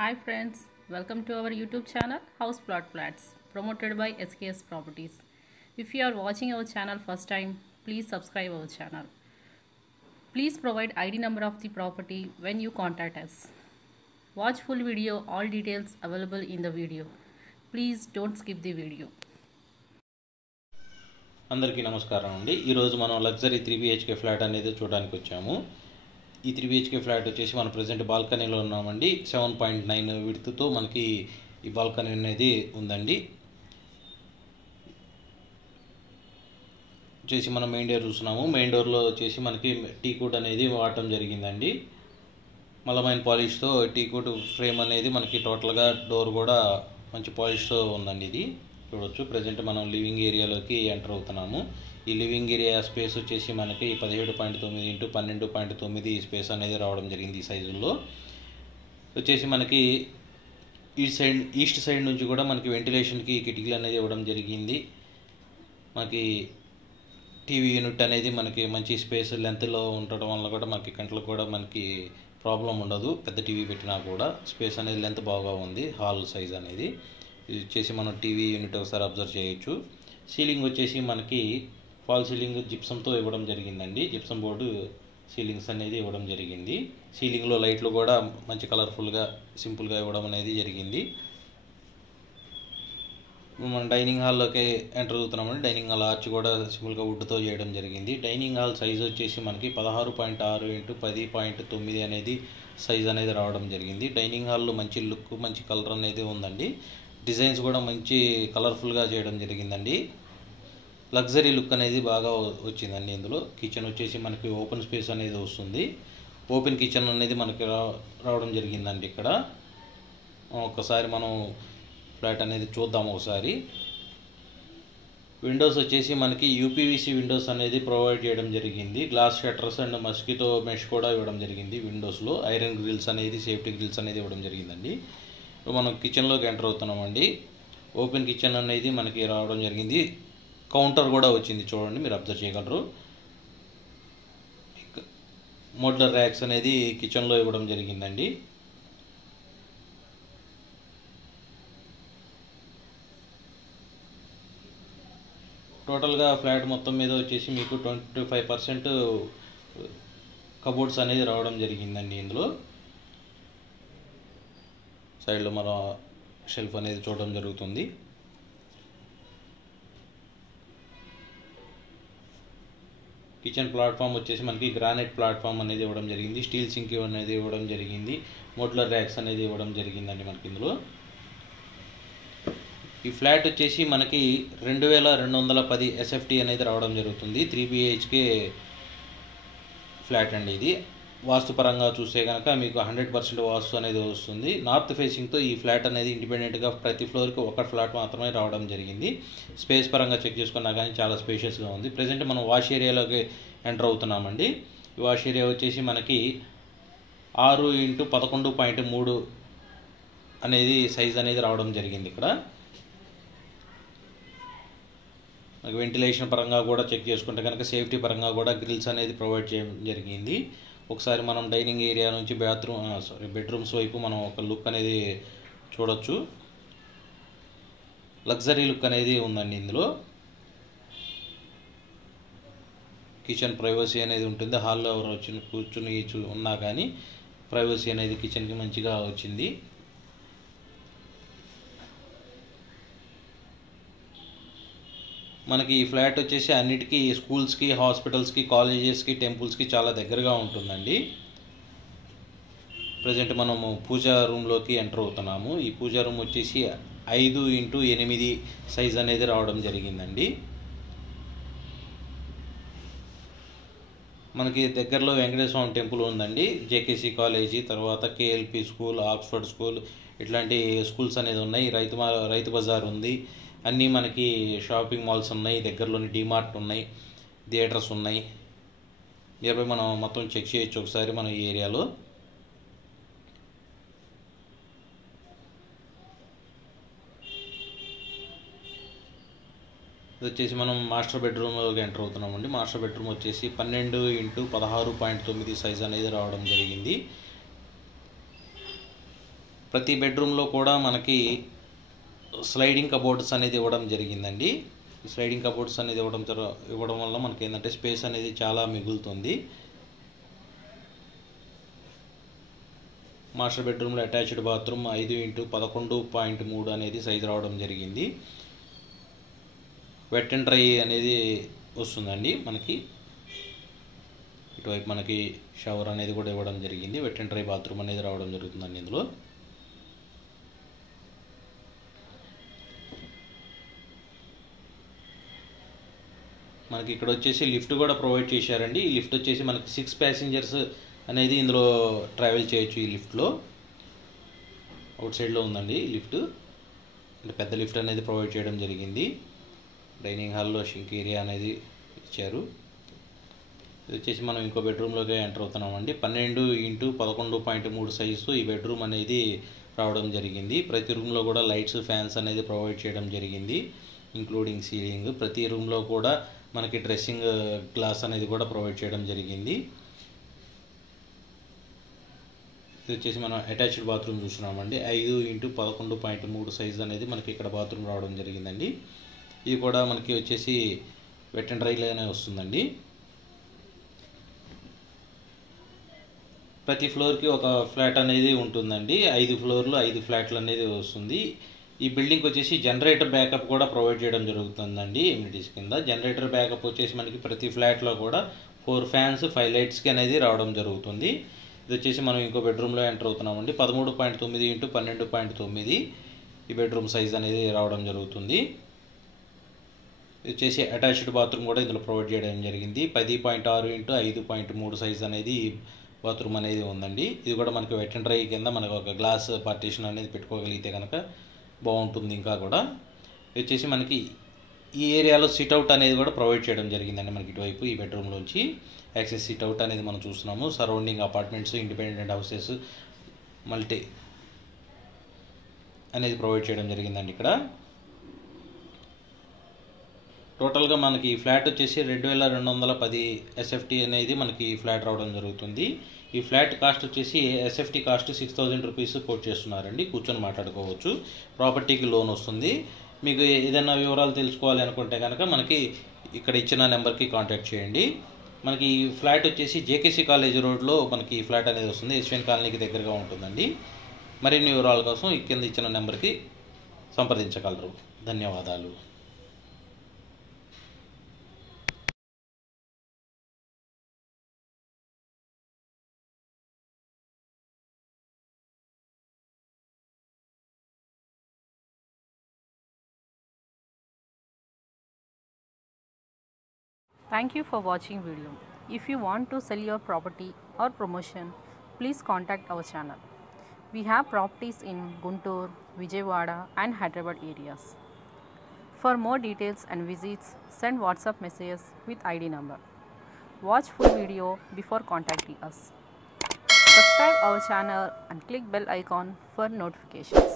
Hi friends, welcome to our YouTube channel House Plot Flats promoted by SKS Properties. If you are watching our channel first time, please subscribe our channel. Please provide ID number of the property when you contact us. Watch full video, all details available in the video. Please don't skip the video. అందరికీ నమస్కారం అండి. ఈరోజు మనం luxury 3 BHK flat అనేది చూడడానికి వచ్చాము. ఈ 3 BHK flat వచ్చేసి మనం ప్రజెంట్ బాల్కనీలో ఉన్నామండి. 7.9 విడ్త్తో మనకి ఈ బాల్కనీ అనేది ఉందండి. వచ్చేసి మనం మెయిన్ డోర్ చూస్తున్నాము. మెయిన్ డోర్లో వచ్చేసి మనకి టీకుడ్ అనేది వాడటం జరిగిందండి. మలమైన పాలిష్తో టీకుడ్ ఫ్రేమ్ అనేది మనకి టోటల్గా డోర్ కూడా మంచి పాలిష్తో ఉందండి. ఇది చూడవచ్చు. ప్రజెంట్ మనం లివింగ్ ఏరియాలోకి ఎంటర్ అవుతున్నాము. ఈ లివింగ్ ఏరియా స్పేస్ వచ్చేసి మనకి 17.9 ఇంటూ 12.9 ఈ స్పేస్ అనేది రావడం జరిగింది. ఈ సైజుల్లో వచ్చేసి మనకి ఈస్ట్ సైడ్ నుంచి కూడా మనకి వెంటిలేషన్కి కిటికీలు అనేది ఇవ్వడం జరిగింది. మనకి టీవీ యూనిట్ అనేది మనకి మంచి స్పేస్ లెంత్లో ఉండటం వల్ల కూడా మనకి కంట్లకు కూడా మనకి ప్రాబ్లం ఉండదు. పెద్ద టీవీ పెట్టినా కూడా స్పేస్ అనేది లెంత్ బాగా ఉంది. హాల్ సైజ్ అనేది ఇది వచ్చేసి మనం టీవీ యూనిట్ ఒకసారి అబ్జర్వ్ చేయొచ్చు. సీలింగ్ వచ్చేసి మనకి ఫాల్ సీలింగ్ జిప్సంతో ఇవ్వడం జరిగిందండి. జిప్సం బోర్డు సీలింగ్స్ అనేది ఇవ్వడం జరిగింది. సీలింగ్లో లైట్లు కూడా మంచి కలర్ఫుల్గా సింపుల్గా ఇవ్వడం అనేది జరిగింది. మనం డైనింగ్ హాల్లోకి ఎంటర్ అవుతున్నామండి. డైనింగ్ హాల్ ఆర్చ్ కూడా సింపుల్గా వుడ్తో చేయడం జరిగింది. డైనింగ్ హాల్ సైజ్ వచ్చేసి మనకి 16.6 ఇంటూ 10.9 అనేది సైజ్ అనేది రావడం జరిగింది. డైనింగ్ హాల్లో మంచి లుక్ మంచి కలర్ అనేది ఉందండి. డిజైన్స్ కూడా మంచి కలర్ఫుల్గా చేయడం జరిగిందండి. లగ్జరీ లుక్ అనేది బాగా వచ్చిందండి. ఇందులో కిచెన్ వచ్చేసి మనకి ఓపెన్ స్పేస్ అనేది వస్తుంది. ఓపెన్ కిచెన్ అనేది మనకి రావడం జరిగిందండి. ఇక్కడ ఒకసారి మనం ఫ్లాట్ అనేది చూద్దాము. ఒకసారి విండోస్ వచ్చేసి మనకి యూపీవీసీ విండోస్ అనేది ప్రొవైడ్ చేయడం జరిగింది. Glass shutters and mosquito mesh కూడా ఇవ్వడం జరిగింది. విండోస్లో ఐరన్ గ్రిల్స్ అనేది సేఫ్టీ గ్రిల్స్ అనేది ఇవ్వడం జరిగిందండి. మనం కిచెన్లోకి ఎంటర్ అవుతున్నామండి. ఓపెన్ కిచెన్ అనేది మనకి రావడం జరిగింది. కౌంటర్ కూడా వచ్చింది చూడండి, మీరు అబ్జర్వ్ చేయగలరు. మోడ్యులర్ ర్యాక్స్ అనేది కిచెన్లో ఇవ్వడం జరిగిందండి. టోటల్గా ఫ్లాట్ మొత్తం మీద వచ్చేసి మీకు 25% కబోర్డ్స్ అనేది రావడం జరిగిందండి. ఇందులో సైడ్లో మన షెల్ఫ్ అనేది చూడడం జరుగుతుంది. కిచెన్ ప్లాట్ఫామ్ వచ్చేసి మనకి గ్రానైట్ ప్లాట్ఫామ్ అనేది ఇవ్వడం జరిగింది. స్టీల్ సింక్ అనేది ఇవ్వడం జరిగింది. మోడ్యులర్ ర్యాక్స్ అనేది ఇవ్వడం జరిగిందండి మనకి ఇందులో. ఈ ఫ్లాట్ వచ్చేసి మనకి 2210 SFT అనేది రావడం జరుగుతుంది. 3 BHK ఫ్లాట్ అండి. ఇది వాస్తు పరంగా చూస్తే కనుక మీకు 100% వాస్తు అనేది వస్తుంది. నార్త్ ఫేసింగ్తో ఈ ఫ్లాట్ అనేది ఇండిపెండెంట్గా ప్రతి ఫ్లోర్కి ఒక ఫ్లాట్ మాత్రమే రావడం జరిగింది. స్పేస్ పరంగా చెక్ చేసుకున్నా కానీ చాలా స్పేషియస్గా ఉంది. ప్రజెంట్ మనం వాష్ ఏరియాలోకి ఎంటర్ అవుతున్నామండి. ఈ వాష్ ఏరియా వచ్చేసి మనకి 6 ఇంటూ 11.3 అనేది సైజ్ అనేది రావడం జరిగింది. ఇక్కడ మనకి వెంటిలేషన్ పరంగా కూడా చెక్ చేసుకుంటే కనుక సేఫ్టీ పరంగా కూడా గ్రిల్స్ అనేది ప్రొవైడ్ చేయడం జరిగింది. ఒకసారి మనం డైనింగ్ ఏరియా నుంచి బెడ్రూమ్స్ వైపు మనం ఒక లుక్ అనేది చూడొచ్చు. లగ్జరీ లుక్ అనేది ఉందండి. ఇందులో కిచెన్ ప్రైవసీ అనేది ఉంటుంది. హాల్లో ఎవరు వచ్చి కూర్చుని ఉన్నా కానీ ప్రైవసీ అనేది కిచెన్కి మంచిగా వచ్చింది. మనకి ఈ ఫ్లాట్ వచ్చేసి అన్నిటికీ స్కూల్స్కి, హాస్పిటల్స్కి, కాలేజెస్కి, టెంపుల్స్కి చాలా దగ్గరగా ఉంటుందండి. ప్రజెంట్ మనము పూజా రూమ్లోకి ఎంటర్ అవుతున్నాము. ఈ పూజా రూమ్ వచ్చేసి 5 ఇంటూ 8 సైజ్ అనేది రావడం జరిగిందండి. మనకి దగ్గరలో వెంకటేశ్వర స్వామి టెంపుల్ ఉందండి. జేకేసీ కాలేజీ, తర్వాత కేఎల్పి స్కూల్, ఆక్స్ఫర్డ్ స్కూల్ ఇట్లాంటి స్కూల్స్ అనేది ఉన్నాయి. రైతు బజార్ ఉంది. అన్నీ మనకి షాపింగ్ మాల్స్ ఉన్నాయి. దగ్గరలోని డిమార్ట్ ఉన్నాయి, థియేటర్స్ ఉన్నాయి. నియర్బై మనం మొత్తం చెక్ చేయొచ్చు ఒకసారి మనం ఈ ఏరియాలో. ఇది వచ్చేసి మనం మాస్టర్ బెడ్రూమ్లోకి ఎంటర్ అవుతున్నామండి. మాస్టర్ బెడ్రూమ్ వచ్చేసి 12 ఇంటూ 16.9 సైజ్ అనేది రావడం జరిగింది. ప్రతి బెడ్రూమ్లో కూడా మనకి స్లైడింగ్ కబోర్డ్స్ అనేది ఇవ్వడం జరిగిందండి. స్లైడింగ్ కబోర్డ్స్ అనేది ఇవ్వడం వల్ల మనకి ఏంటంటే స్పేస్ అనేది చాలా మిగులుతుంది. మాస్టర్ బెడ్రూమ్లో అటాచ్డ్ బాత్రూమ్ 5x11.3 అనేది సైజు రావడం జరిగింది. వెట్ అండ్ డ్రై అనేది వస్తుందండి మనకి. ఇటువైపు మనకి షవర్ అనేది కూడా ఇవ్వడం జరిగింది. వెట్ అండ్ డ్రై బాత్రూమ్ అనేది రావడం జరుగుతుందండి ఇందులో. మనకి ఇక్కడ వచ్చేసి లిఫ్ట్ కూడా ప్రొవైడ్ చేశారండి. ఈ లిఫ్ట్ వచ్చేసి మనకి 6 ప్యాసింజర్స్ అనేది ఇందులో ట్రావెల్ చేయొచ్చు. ఈ లిఫ్ట్లో అవుట్ సైడ్లో ఉందండి లిఫ్ట్. అంటే పెద్ద లిఫ్ట్ అనేది ప్రొవైడ్ చేయడం జరిగింది. డైనింగ్ హాల్లో షింక్ ఏరియా అనేది ఇచ్చారు. ఇది వచ్చేసి మనం ఇంకో బెడ్రూమ్లోకి ఎంటర్ అవుతున్నామండి. 12x11.3 సైజుతో ఈ బెడ్రూమ్ అనేది రావడం జరిగింది. ప్రతి రూమ్లో కూడా లైట్స్, ఫ్యాన్స్ అనేది ప్రొవైడ్ చేయడం జరిగింది, ఇంక్లూడింగ్ సీలింగ్. ప్రతి రూమ్లో కూడా మనకి డ్రెస్సింగ్ గ్లాస్ అనేది కూడా ప్రొవైడ్ చేయడం జరిగింది. ఇది వచ్చేసి మనం అటాచ్డ్ బాత్రూమ్ చూస్తున్నామండి. 5x11.3 సైజ్ అనేది మనకి ఇక్కడ బాత్రూమ్ రావడం జరిగిందండి. ఇది కూడా మనకి వచ్చేసి వెట్ అండ్ డ్రైలోనే వస్తుందండి. ప్రతి ఫ్లోర్కి ఒక ఫ్లాట్ అనేది ఉంటుందండి. 5 ఫ్లోర్లు 5 ఫ్లాట్లు అనేది వస్తుంది. ఈ బిల్డింగ్ వచ్చేసి జనరేటర్ బ్యాకప్ కూడా ప్రొవైడ్ చేయడం జరుగుతుందండి ఎమ్యూనిటీస్ కింద. జనరేటర్ బ్యాకప్ వచ్చేసి మనకి ప్రతి ఫ్లాట్లో కూడా 4 ఫ్యాన్స్ 5 లైట్స్కి అనేది రావడం జరుగుతుంది. ఇది వచ్చేసి మనం ఇంకో బెడ్రూమ్లో ఎంటర్ అవుతున్నామండి. 13.9x12.9 ఈ బెడ్రూమ్ సైజ్ అనేది రావడం జరుగుతుంది. ఇది వచ్చేసి అటాచ్డ్ బాత్రూమ్ కూడా ఇందులో ప్రొవైడ్ చేయడం జరిగింది. 10.6x5.3 సైజ్ అనేది బాత్రూమ్ అనేది ఉందండి. ఇది కూడా మనకి వెట్ అండ్ డ్రై కింద మనకు ఒక గ్లాస్ పార్టీషన్ అనేది పెట్టుకోగలిగితే కనుక బాగుంటుంది. ఇంకా కూడా ఇది వచ్చేసి మనకి ఈ ఏరియాలో సిట్అవుట్ అనేది కూడా ప్రొవైడ్ చేయడం జరిగిందండి. మనకి ఇటువైపు ఈ బెడ్రూమ్లోంచి యాక్సెస్ సిట్అవుట్ అనేది మనం చూస్తున్నాము. Surrounding apartments, independent houses, multi అనేది ప్రొవైడ్ చేయడం జరిగిందండి. ఇక్కడ టోటల్గా మనకి ఈ ఫ్లాట్ వచ్చేసి 2210 SFT అనేది మనకి ఈ ఫ్లాట్ రావడం జరుగుతుంది. ఈ ఫ్లాట్ కాస్ట్ వచ్చేసి SFT కాస్ట్ 6000 రూపీస్ కోట్ చేస్తున్నారండి. కూర్చొని మాట్లాడుకోవచ్చు. ప్రాపర్టీకి లోన్ వస్తుంది. మీకు ఏదైనా వివరాలు తెలుసుకోవాలి అనుకుంటే కనుక మనకి ఇక్కడ ఇచ్చిన నెంబర్కి కాంటాక్ట్ చేయండి. మనకి ఈ ఫ్లాట్ వచ్చేసి JKC కాలేజ్ రోడ్లో మనకి ఈ ఫ్లాట్ అనేది వస్తుంది. SVN కాలనీకి దగ్గరగా ఉంటుందండి. మరిన్ని వివరాల కోసం ఈ కింద ఇచ్చిన నెంబర్కి సంప్రదించగలరు. ధన్యవాదాలు. Thank you for watching video. If you want to sell your property or promotion, please contact our channel. We have properties in Guntur, Vijayawada and Hyderabad areas. For more details and visits, send WhatsApp messages with ID number. Watch full video before contacting us. Subscribe our channel and click bell icon for notifications.